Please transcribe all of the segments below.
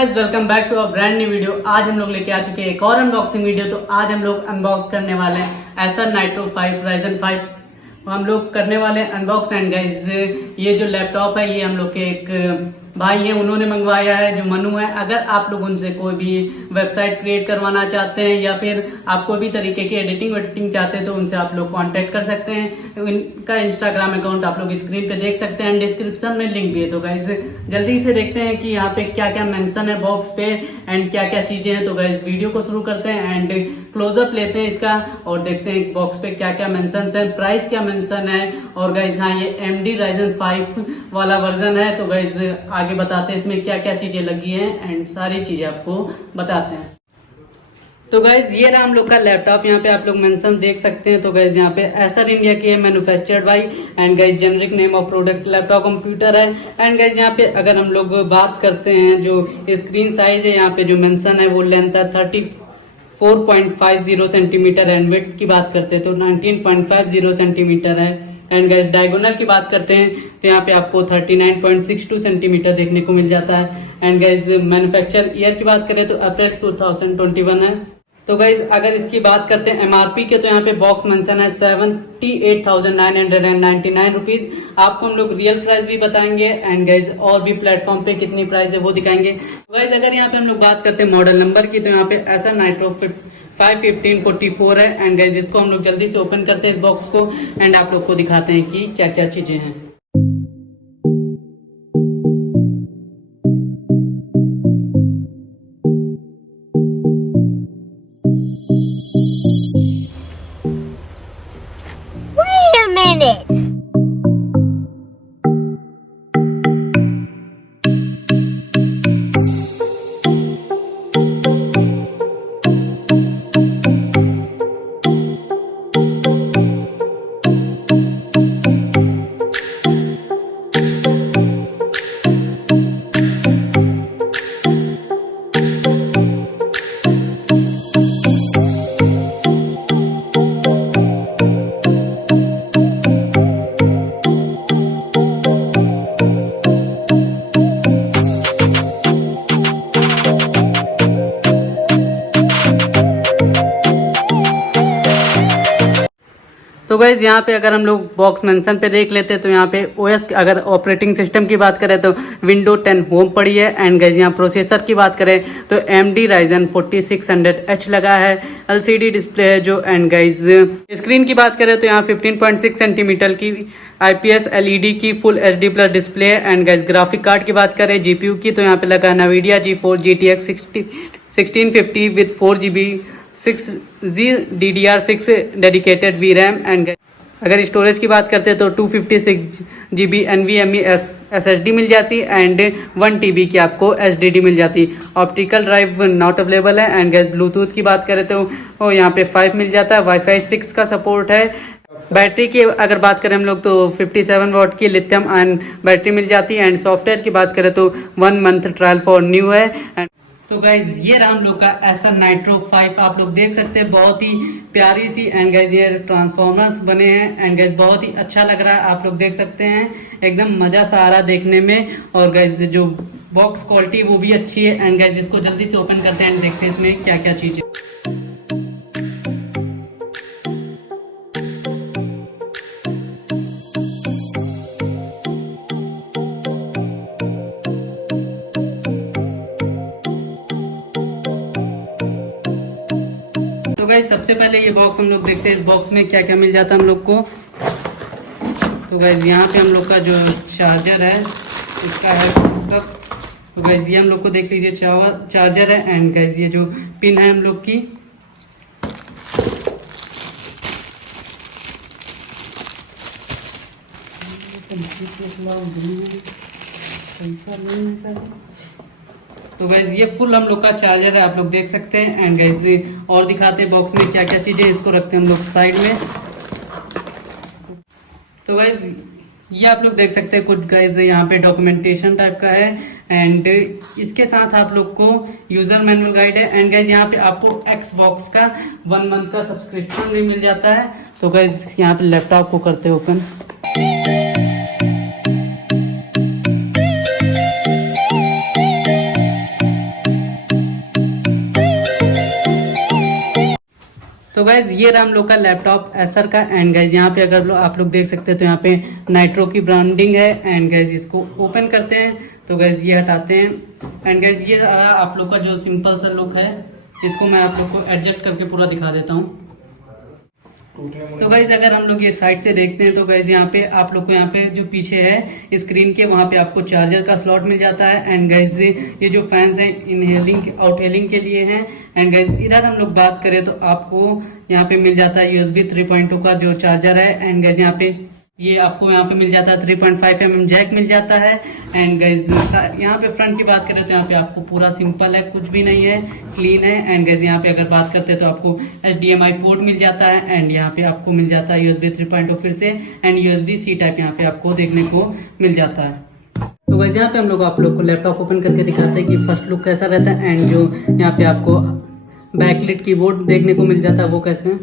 Guys, welcome back to a brand new video. आज हम लोग लेके आ चुके हैं एक और अनबॉक्सिंग वीडियो। तो आज हम लोग अनबॉक्स करने वाले हैं एसर नाइट्रो 5 Ryzen 5 हम लोग करने वाले हैं अनबॉक्स। एंड गाइस, ये जो लैपटॉप है ये हम लोग के एक भाई हैं, उन्होंने मंगवाया है, जो मनु है। अगर आप लोग उनसे कोई भी वेबसाइट क्रिएट करवाना चाहते हैं या फिर आप कोई भी तरीके की एडिटिंग चाहते हैं तो उनसे आप लोग कांटेक्ट कर सकते हैं। इनका इंस्टाग्राम अकाउंट आप लोग स्क्रीन पे देख सकते हैं एंड डिस्क्रिप्शन में लिंक भी है। तो गाइस जल्दी से देखते हैं कि यहाँ पे क्या क्या मेंशन है बॉक्स पे एंड क्या क्या चीजें हैं। तो गाइस वीडियो को शुरू करते हैं एंड क्लोजअप लेते हैं इसका और देखते हैं बॉक्स पे क्या क्या मेंशन है, प्राइस क्या मेंशन है। और गाइस हाँ, ये AMD Ryzen 5 वाला वर्जन है। तो गाइस आगे बताते हैं इसमें क्या क्या चीजें लगी हैं एंड सारी चीजें आपको बताते हैं। तो गाइज ये रहा हम लोग का लैपटॉप, यहाँ पे आप लोग मेंशन देख सकते हैं। तो गाइज यहाँ पे एसर इंडिया की है, manufactured by and guys generic name of product laptop computer है। एंड गाइज यहाँ पे अगर हम लोग बात करते हैं जो स्क्रीन साइज है, यहाँ पे जो मेंशन है वो लेंथ है 34.50 सेंटीमीटर एंड विड्थ की बात करते हैं तो 19.50 सेंटीमीटर है। एंड गाइस डायगोनल की बात करते हैं तो यहाँ पे आपको 39.62 सेंटीमीटर देखने को मिल जाता है। एंड गाइस मैन्युफैक्चर ईयर की बात करें तो अप्रैल 2021 है। तो गाइज अगर इसकी बात करते हैं MRP के तो यहाँ पे बॉक्स मेंशन है 78,999 रुपीज। आपको हम लोग रियल प्राइस भी बताएंगे एंड गाइज और भी प्लेटफॉर्म पे कितनी प्राइस है वो दिखाएंगे। तो गाइज अगर यहाँ पे हम लोग बात करते हैं मॉडल नंबर की तो यहाँ पे एसर नाइट्रो 51544 है। एंड गाइज इसको हम लोग जल्दी से ओपन करते हैं इस बॉक्स को एंड आप लोग को दिखाते हैं कि क्या क्या चीजें हैं। तो गाइज यहाँ पे अगर हम लोग बॉक्स मेंशन पे देख लेते हैं तो यहाँ पे OS अगर ऑपरेटिंग सिस्टम की बात करें तो विंडो 10 होम पड़ी है। एंड गाइज यहाँ प्रोसेसर की बात करें तो AMD Ryzen 4600H लगा है। LCD डिस्प्ले है जो। एंड गाइज स्क्रीन की बात करें तो यहाँ 15.6 सेंटीमीटर की IPS LED की फुल HD प्लस डिस्प्ले है। एंड गाइज ग्राफिक कार्ड की बात करें GPU की तो यहाँ पे लगा Nvidia G4 GTX 1650 with 4GB 6G DDR6 dedicated VRAM। And अगर स्टोरेज की बात करते हैं तो 256GB NVMe SSD मिल जाती एंड 1TB की आपको SSD मिल जाती। ऑप्टिकल ड्राइव नॉट अवेलेबल है। एंड ब्लूटूथ की बात करें तो यहाँ पे 5 मिल जाता है। वाईफाई 6 का सपोर्ट है। बैटरी की अगर बात करें हम लोग तो 57 वॉट की लिथियम आयन बैटरी मिल जाती है। एंड सॉफ्टवेयर की बात करें तो 1 मंथ ट्रायल फॉर न्यू है। तो गाइज ये रहा हम लोग का एसर नाइट्रो 5 आप लोग देख सकते हैं, बहुत ही प्यारी सी। एंड गाइज ये ट्रांसफॉर्मर्स बने हैं एंड गाइज बहुत ही अच्छा लग रहा है, आप लोग देख सकते हैं, एकदम मजा सा आ रहा देखने में। और गाइज जो बॉक्स क्वालिटी वो भी अच्छी है। एंड गाइज इसको जल्दी से ओपन करते हैं एंड देखते हैं इसमें क्या क्या चीजें। तो गाइस सबसे पहले ये बॉक्स हम लोग देखते हैं इस बॉक्स में क्या क्या मिल जाता है हम लोग को। तो गाइस यहाँ पे हम लोग का जो चार्जर है इसका है सब। तो गाइस ये हम लोग को देख लीजिए चार्जर है। एंड गाइस ये जो पिन है हम लोग की तो गाइज ये फुल हम लोग का चार्जर है, आप लोग देख सकते हैं। एंड गाइज और दिखाते हैं बॉक्स में क्या क्या चीजें, इसको रखते हैं हम लोग साइड में। तो गाइज ये आप लोग देख सकते हैं कुछ गाइज यहाँ पे डॉक्यूमेंटेशन टाइप का है। एंड इसके साथ आप लोग को यूजर मैनुअल गाइड है। एंड गाइज यहाँ पे आपको Xbox का 1 मंथ का सब्सक्रिप्शन भी मिल जाता है। तो गाइज यहाँ पे लैपटॉप को करते हैं ओपन। तो गाइज ये रहा हम लोग का लैपटॉप एसर का। एंड गाइज यहाँ पे अगर आप लोग देख सकते हैं तो यहाँ पे नाइट्रो की ब्रांडिंग है। एंड गाइज इसको ओपन करते हैं तो गाइज ये हटाते हैं। एंड गाइज ये रहा आप लोग का जो सिंपल सा लुक है, इसको मैं आप लोग को एडजस्ट करके पूरा दिखा देता हूँ। तो गाइज अगर हम लोग ये साइड से देखते हैं तो गाइज यहाँ पे आप लोग को यहाँ पे जो पीछे है स्क्रीन के, वहाँ पे आपको चार्जर का स्लॉट मिल जाता है। एंड गाइज ये जो फैंस हैं इनहेलिंग आउटहेलिंग के लिए हैं। एंड गाइज इधर हम लोग बात करें तो आपको यहाँ पे मिल जाता है USB 3.2 का जो चार्जर है। एंड गाइज यहाँ पे ये आपको यहाँ पे मिल जाता है 3.5 mm जैक मिल जाता है। एंड गाइज यहाँ पे फ्रंट की बात करें तो यहाँ पे आपको पूरा सिंपल है, कुछ भी नहीं है, क्लीन है। एंड गाइज यहाँ पे अगर बात करते हैं तो आपको HDMI पोर्ट मिल जाता है। एंड यहाँ पे आपको मिल जाता है USB 3.2 फिर से, एंड USB-C टाइप यहाँ पे आपको देखने को मिल जाता है। तो गाइज यहाँ पे हम लोग आप लोग को लैपटॉप ओपन करके दिखाते हैं कि फर्स्ट लुक कैसा रहता है। एंड जो यहाँ पे आपको बैकलिट कीबोर्ड देखने को मिल जाता है वो कैसे है।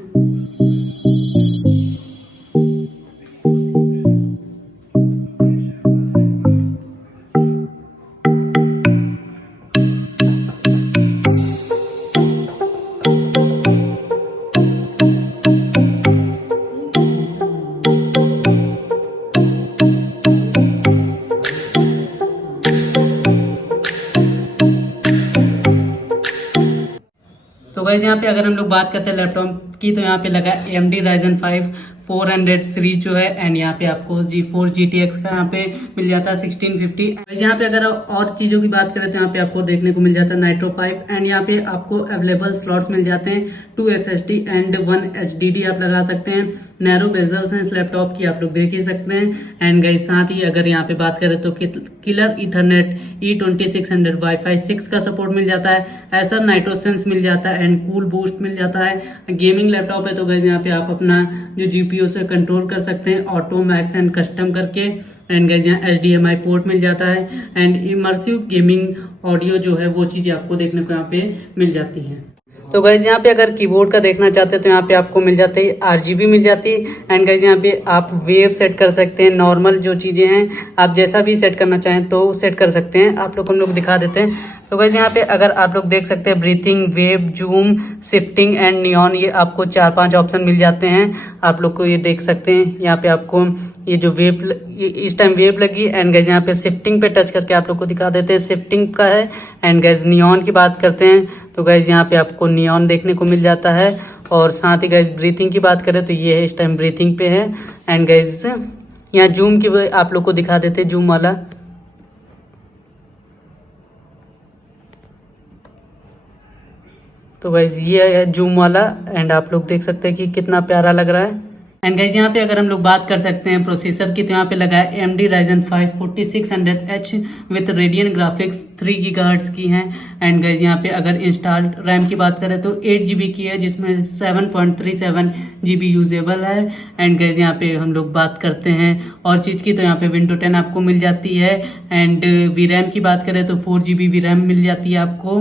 तो गाइस यहाँ पे अगर हम लोग बात करते हैं लैपटॉप की तो यहाँ पे लगा AMD Ryzen 5 400 सीरीज जो है। एंड यहाँ पे आपको G4 GTX का यहाँ पे मिल जाता है 1650। यहाँ पे अगर और चीजों की बात करें तो यहाँ पे आपको देखने को मिल जाता है नाइट्रो 5। एंड यहाँ पे आपको अवेलेबल स्लॉट्स मिल जाते हैं 2 SSD एंड 1 HDD आप लगा सकते हैं। नैरो बेजल्स हैं इस लैपटॉप की, आप लोग देख ही सकते हैं। एंड गाइस साथ ही अगर यहाँ पे बात करें तो किलर ईथरनेट E2600 वाईफाई 6 का सपोर्ट मिल जाता है। एसर नाइट्रो सेंस मिल जाता है एंड कूल बूस्ट मिल जाता है। गेमिंग लैपटॉप है तो गाइस यहाँ पे आप अपना जो GPU से कंट्रोल कर सकते हैं ऑटो मैक्स एंड कस्टम करके। एंड गाइस यहाँ HDMI पोर्ट मिल जाता है एंड इमर्सिव गेमिंग ऑडियो जो है वो चीजें आपको देखने को यहाँ पे मिल जाती हैं। तो गाइज यहाँ पे अगर कीबोर्ड का देखना चाहते हैं तो यहाँ पे आपको मिल जाती है RGB मिल जाती है। एंड गाइज यहाँ पे आप वेव सेट कर सकते हैं, नॉर्मल जो चीजें हैं आप जैसा भी सेट करना चाहें तो सेट कर सकते हैं। आप लोग हम लोग दिखा देते हैं। तो गाइज यहाँ पे अगर आप लोग देख सकते हैं breathing, wave, zoom, shifting and neon, ये आपको 4-5 ऑप्शन मिल जाते हैं। आप लोग को ये देख सकते हैं यहाँ पे आपको ये जो वेव इस टाइम वेव लगी। एंड गाइज यहाँ पे शिफ्टिंग पे टच करके आप लोग को दिखा देते हैं, शिफ्टिंग का है। एंड गाइज नियॉन की बात करते हैं तो गाइज यहाँ पे आपको नियॉन देखने को मिल जाता है। और साथ ही गाइज ब्रीथिंग की बात करें तो ये है इस टाइम ब्रीथिंग पे है। एंड गाइज यहाँ जूम की आप लोग को दिखा देते हैं, जूम वाला। तो गाइज ये है जूम वाला एंड आप लोग देख सकते हैं कि कितना प्यारा लग रहा है। एंड गाइज यहाँ पे अगर हम लोग बात कर सकते हैं प्रोसेसर की तो यहाँ पे लगा है AMD Ryzen 5 4600H with Radeon graphics 3 GHz की हैं। एंड गाइज यहाँ पे अगर इंस्टॉल्ड रैम की बात करें तो 8 GB की है जिसमें 7.37 GB यूजेबल है। एंड गाइज यहाँ पे हम लोग बात करते हैं और चीज़ की तो यहाँ पे Windows 10 आपको मिल जाती है। एंड VRAM की बात करें तो 4 GB VRAM मिल जाती है आपको।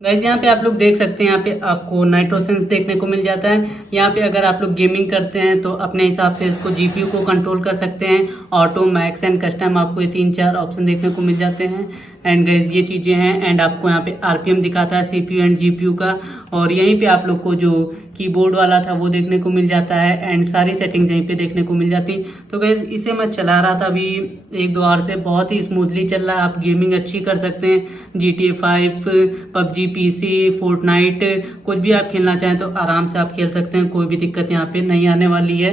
गाइज यहाँ पे आप लोग देख सकते हैं यहाँ पे आपको नाइट्रो सेंस देखने को मिल जाता है। यहाँ पे अगर आप लोग गेमिंग करते हैं तो अपने हिसाब से इसको GPU को कंट्रोल कर सकते हैं। ऑटो, मैक्स एंड कस्टम आपको ये 3-4 ऑप्शन देखने को मिल जाते हैं। एंड गाइज ये चीजें हैं। एंड आपको यहाँ पे RPM दिखाता है CPU एंड GPU का। और यहीं पे आप लोग को जो कीबोर्ड वाला था वो देखने को मिल जाता है एंड सारी सेटिंग्स यहीं पे देखने को मिल जाती। तो गाइज इसे मैं चला रहा था अभी 1-2 आवर से, बहुत ही स्मूथली चल रहा है। आप गेमिंग अच्छी कर सकते हैं, GTA 5, PUBG PC, फोर्टनाइट, कुछ भी आप खेलना चाहें तो आराम से आप खेल सकते हैं, कोई भी दिक्कत यहाँ पे नहीं आने वाली है।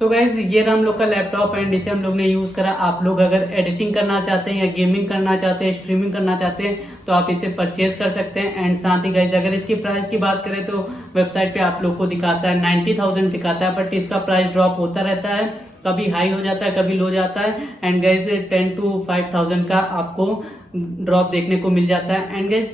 तो गाइज ये रहा हम लोग का लैपटॉप एंड इसे हम लोग ने यूज करा। आप लोग अगर एडिटिंग करना चाहते हैं या गेमिंग करना चाहते हैं, स्ट्रीमिंग करना चाहते हैं तो आप इसे परचेज कर सकते हैं। एंड साथ ही गाइज अगर इसकी प्राइस की बात करें तो वेबसाइट पे आप लोग को दिखाता है 90,000 दिखाता है, बट इसका प्राइस ड्रॉप होता रहता है, कभी हाई हो जाता है कभी लो जाता है। एंड गाइज 10 to 5,000 का आपको ड्रॉप देखने को मिल जाता है। एंड गाइस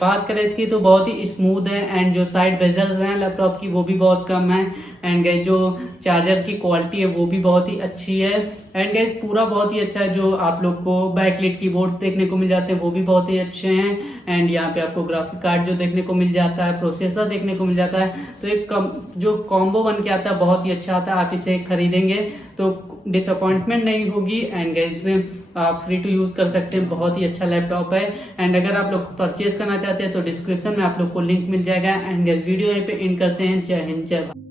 बात करें इसकी तो बहुत ही स्मूथ है। एंड जो साइड बेजल्स हैं लैपटॉप की वो भी बहुत कम है। एंड गाइस जो चार्जर की क्वालिटी है वो भी बहुत ही अच्छी है। एंड गाइस पूरा बहुत ही अच्छा है, जो आप लोग को बैकलिट कीबोर्ड्स देखने को मिल जाते हैं वो भी बहुत ही अच्छे हैं। एंड यहाँ पे आपको ग्राफिक कार्ड जो देखने को मिल जाता है, प्रोसेसर देखने को मिल जाता है, तो एक जो कॉम्बो बन के आता है बहुत ही अच्छा आता है। आप इसे खरीदेंगे तो डिसअपॉइंटमेंट नहीं होगी। एंड गाइस आप फ्री टू यूज कर सकते हैं, बहुत ही अच्छा लैपटॉप है। एंड अगर आप लोग परचेज करना चाहते हैं तो डिस्क्रिप्शन में आप लोग को लिंक मिल जाएगा। एंड गाइस वीडियो यहीं पे एंड करते हैं। जय हिंद जय भारत।